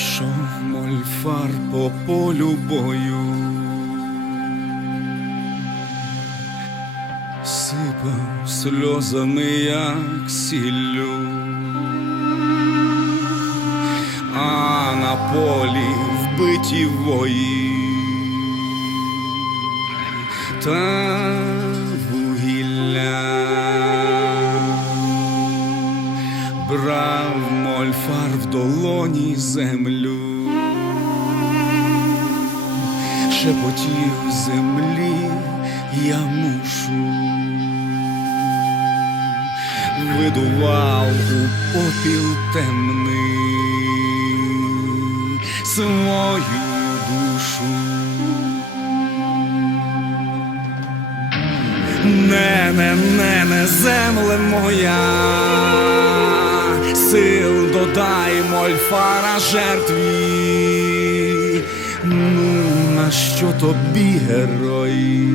Ішов мольфар по полю бою, сипав сльозами, як сіллю, а на полі вбиті вої. Та вугілля. Брав мольфар в долоні землю, шепотів землі я мушу, видував у попіл темний свою душу. Не, не, не, не, земле моя, сил додай мольфара жертві. Ну, на що тобі герой?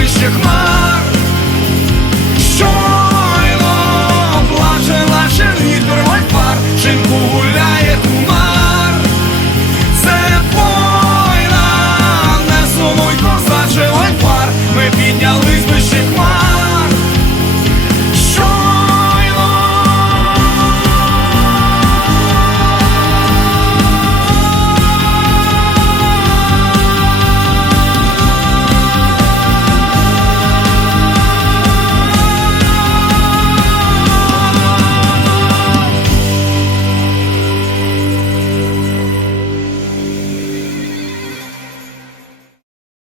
Вище хмар.